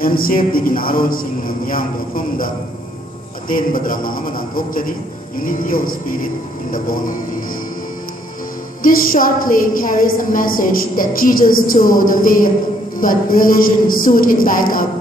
MCF digi narol sing miyang from attain badrama amana thokchari unity of spirit in the bond of peace. This short play carries a message that Jesus told the way, but religion sewed it back up.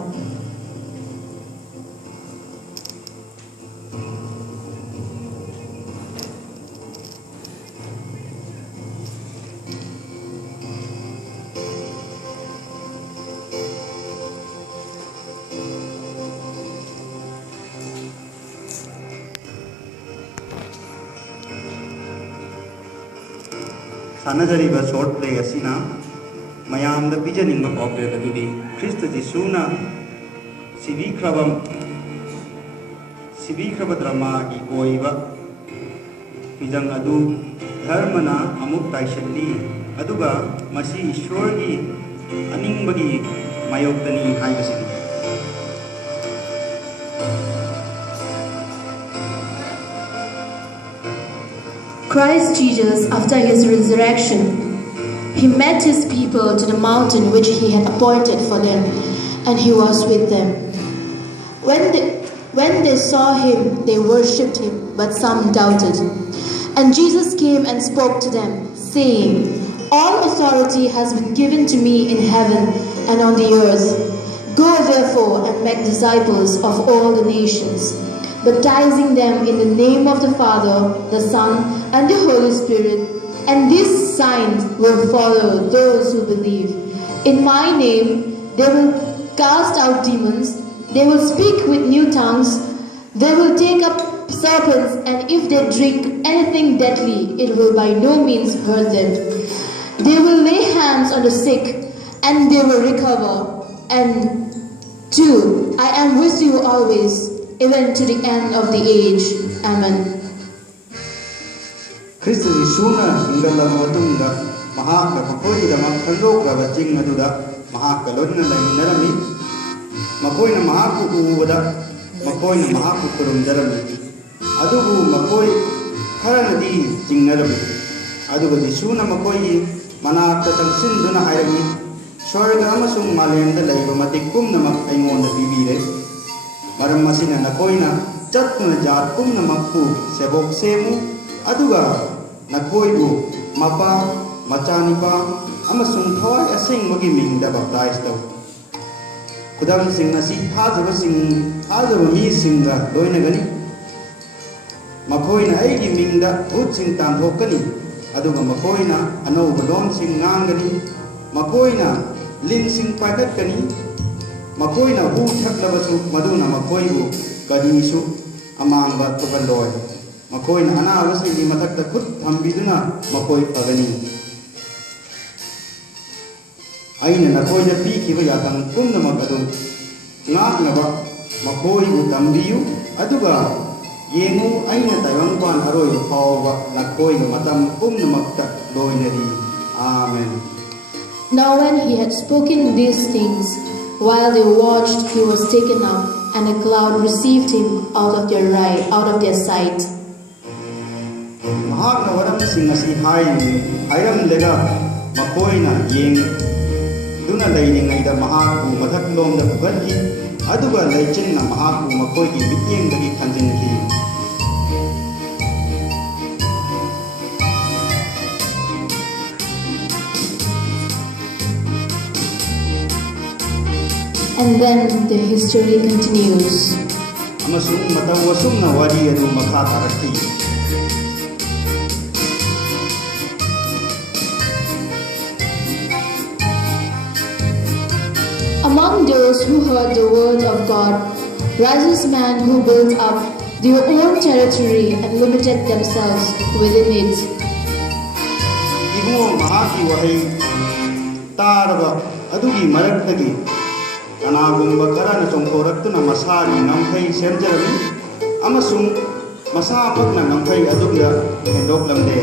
Sanajariba short play asina mayam the pigeoning of opera the Christ Jisuna Sivikraba drama ikoiba pijang adu dharmana amuk taishakti aduga masi ishwargi aningbagi mayoktani haibasini. Christ Jesus, after his resurrection, he met his people to the mountain which he had appointed for them, and he was with them. When they saw him, they worshipped him, but some doubted. And Jesus came and spoke to them, saying, "All authority has been given to me in heaven and on the earth. Go therefore and make disciples of all the nations, baptizing them in the name of the Father, the Son, and the Holy Spirit, and these signs will follow those who believe. In my name they will cast out demons, they will speak with new tongues, they will take up serpents, and if they drink anything deadly, it will by no means hurt them. They will lay hands on the sick, and they will recover. And 2, I am with you always, even to the end of the age. Amen." Christ Jisuna ingala matunga mahaka makoi da makhandok ga baching aduda mahaka lonna laiminarami makoi na mahaku uwada makoi na mahaku kurumdarami adubu makoi kharanadi jingnarami aduga Jisuna makoi manakta tangsin duna hairami swarga amasung malemda laiba matik pumnamak aingonda bibire maram masina nakoina chatna jat pumnamakpu sebok semu aduga nakoibu mapa machanipa amasung thoi asing magi mingda baptize taw kudam sing nasi thajaba mi singa loina gani makoina aigi mingda ut sing tan thokani aduga makoina ano balon sing ngangani makoina lin sing pagat kani makoina hu thaklabasu maduna makoibu kadisu amangba tukandoi makoina ana wasing matakta khut thambiduna makoi pagani aina nakoina pikiba yatang pumna magadu ngaknaba makoi u tambiyu aduga yengu aina tayangpan aroi phawa nakoi matam pumna makta loinari. Amen. Now when he had spoken these things, while they watched, he was taken up, and a cloud received him out of their sight. Mahakna waram sing asi hayam lega makoina yeng duna lainingai da mahaku mathak lom da buganki aduga laichin na mahaku makoi ki bityeng dagi khanjinki. And then the history continues. Amasung matawasum na wari adu makha tarakti. Among those who heard the word of God, rises man who built up their own territory and limited themselves within it. Ibu mahaki wahay taraba adugi maraktagi kanagumba karana chongkoraktuna masari namthai semjarami amasung masapakna namthai adugya hendok lamde.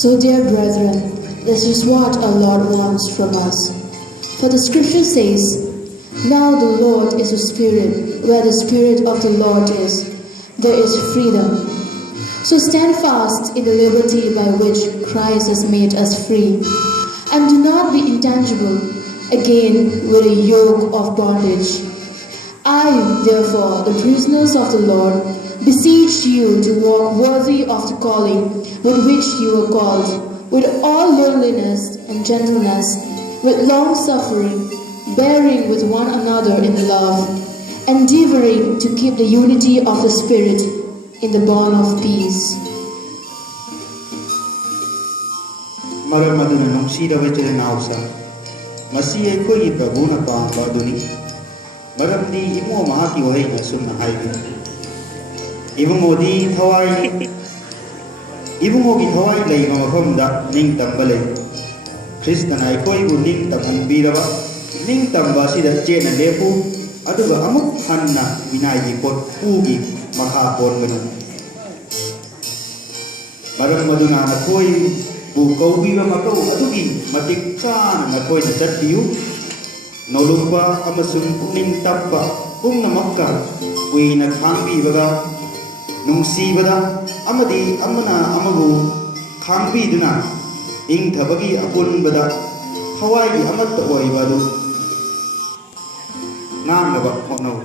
So, dear brethren, this is what our Lord wants from us. For the scripture says, "Now the Lord is a spirit. Where the spirit of the Lord is, there is freedom." So stand fast in the liberty by which Christ has made us free, and do not be intangible again with a yoke of bondage. I, therefore, the prisoners of the Lord, beseech you to walk worthy of the calling with which you were called, with all lowliness and gentleness, with long suffering, bearing with one another in love, endeavoring to keep the unity of the Spirit in the bond of peace. Maram aduna nungsidaba ichil-inawsa, masi aykhoy Prabhuna paamba aduni, maramdi imo mahaki wahay na sumna haibi. Ibungogi thawai lay mamafamda ning tamba lay. Krishna na aykhoy bu ning tamhanbiraba, ning tamba sida chena lepu, aduga amuk hanna vinaygi pot pugi makha ponganu. Maram aduna nakhoy bu kaubiba makaw adugi matik sana nakhoy na chatpiyu, naulungba amasung ning tappa kung namakka uy naghangbibaga nungsibada amadi amana amagu khangbiduna ingthabagi apunbada thawai amatta oibadu ngangnaba hotnaw.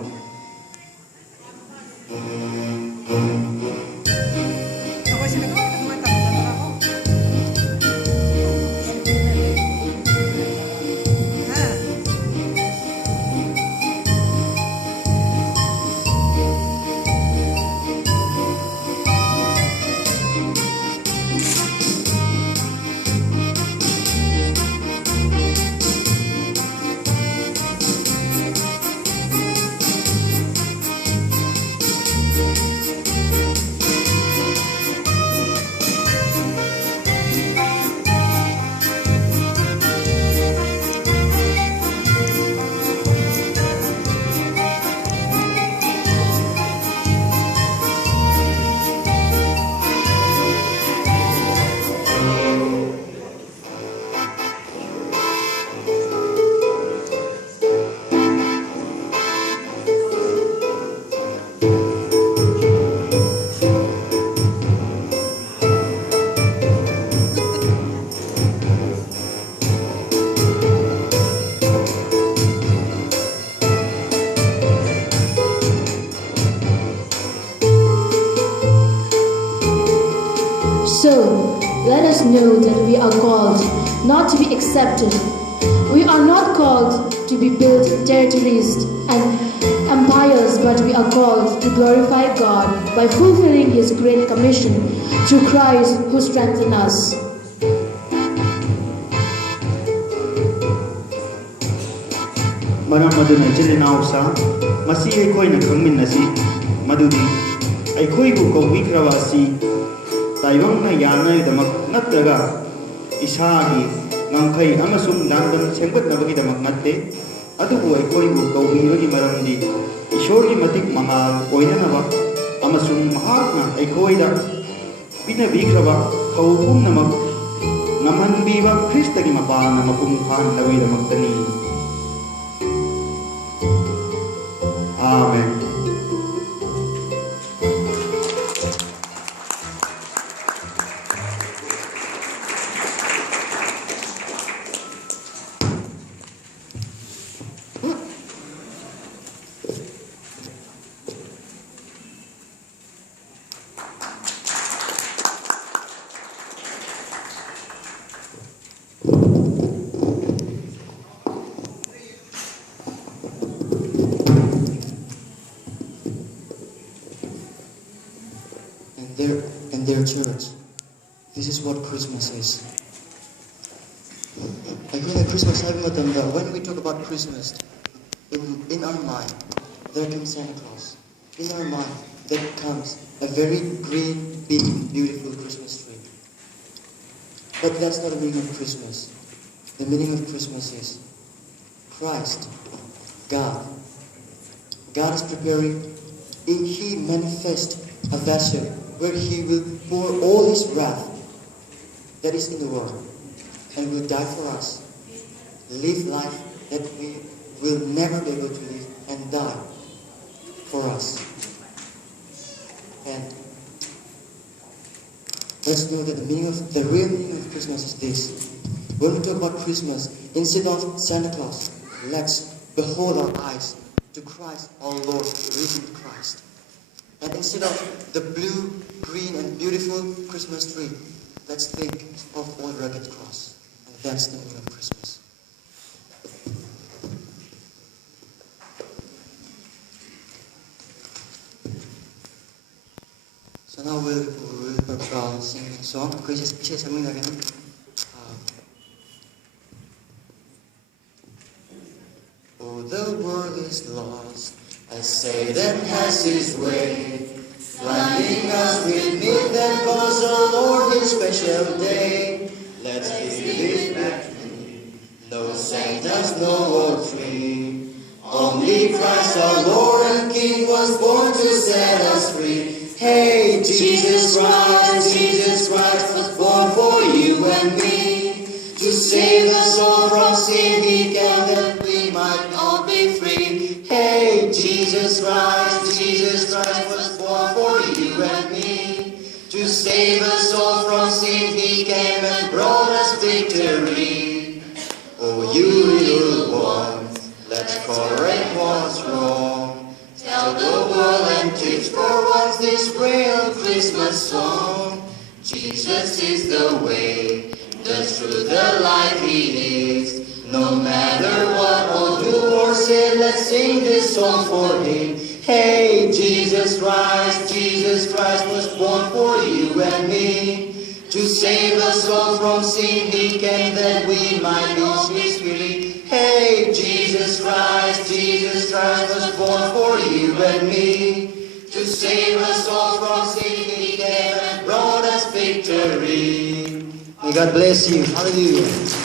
So, let us know that we are called not to be accepted. We are not called to be built territories and empires, but we are called to glorify God by fulfilling His great commission through Christ who strengthens us. Maram aduna ichil-inawsa, masi aykhoy na khangminnasi, madudi aykhoy bu kaubikraba asi taibangna yanaydamak natraga isagi ngangkhai amasung langdam sengbatnabagidamag natte, adubu aykhoy bu kaubiragi maramdi ishorgi matik mahal oinanaba amasung mahakna aykhoyda pinabikraba kaupumnamak ngamanbiba Kristagi mapana mapunghan lawidamaktani. Amen. And their church. This is what Christmas is. Again, at Christmas, when we talk about Christmas, in our mind, there comes Santa Claus. In our mind, there comes a very green, big, beautiful Christmas tree. But that's not the meaning of Christmas. The meaning of Christmas is Christ, God. God is preparing, He manifests a vessel where He will pour all His wrath that is in the world and will die for us. Live life that we will never be able to live and die for us. And let's know that the real meaning of Christmas is this. When we talk about Christmas, instead of Santa Claus, let's behold our eyes to Christ, our Lord, risen Christ. And instead of the blue, green, and beautiful Christmas tree, let's think of old rugged cross. And that's the meaning of Christmas. So now we'll sing a song. Bisa sambung lagi nih. Oh, the world is lost as Satan has his way, blinding us with myth that calls the Lord His special day. Let's give it back to Him. No Santas, no old tree. Only Christ our Lord and King was born to set us free. Hey, Jesus Christ was born for you and me. To save us all from sin, He came that we might all be free. Hey, Jesus Christ was born for you and me. To save us all from sin, He came and brought us victory. Oh, you little ones, let's correct what's wrong. Tell the world and teach for once this real Christmas song. Jesus is the way, the truth, the life He is. No matter what or do or say, let's sing this song for Him. Hey, Jesus Christ was born for you and me. To save us all from sin, He came that we might all be free. Hey, Jesus Christ was born for you and me. To save us all from sin, He came and brought us victory. May God bless you. Hallelujah.